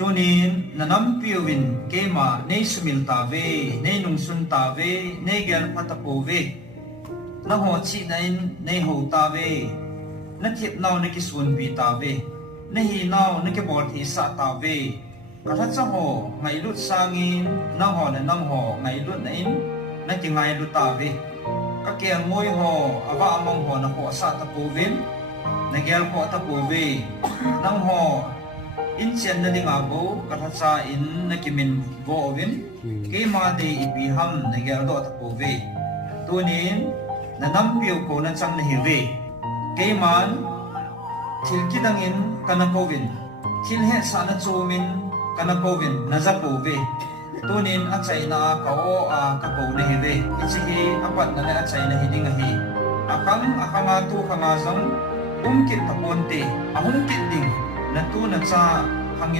tunin nanam piwin kema nei sumil ta ve nei nung sun ta ve nei gel patapo ve na ho chi nain nei ho ta ve na thiep nau na ki sun pi ta ve na hi nau na ke bol thi sa ta ve ka tha cha ho ngai lut sangin na ho na nang ho ngai lut na in na ki ngai lut ta ve ka ke ngoi ho awa among ho na ho sa ta po vin na gel ho ta po ve nang ho in chen na ding abo ka tha cha in na ki min vo vin ke ma de ipi ham na gel do ta po ve tunin na nam piu ko na chang na hi ve ke man thil ki dangin kana kovin thil he sa na chumin kana kovin na za po ve tunin a chai na ka o a ka po na hi ve ichi hi apat na a chai na hi ding hi akanga tu khanga jang kit ta ponte ahung kit ding na tu na cha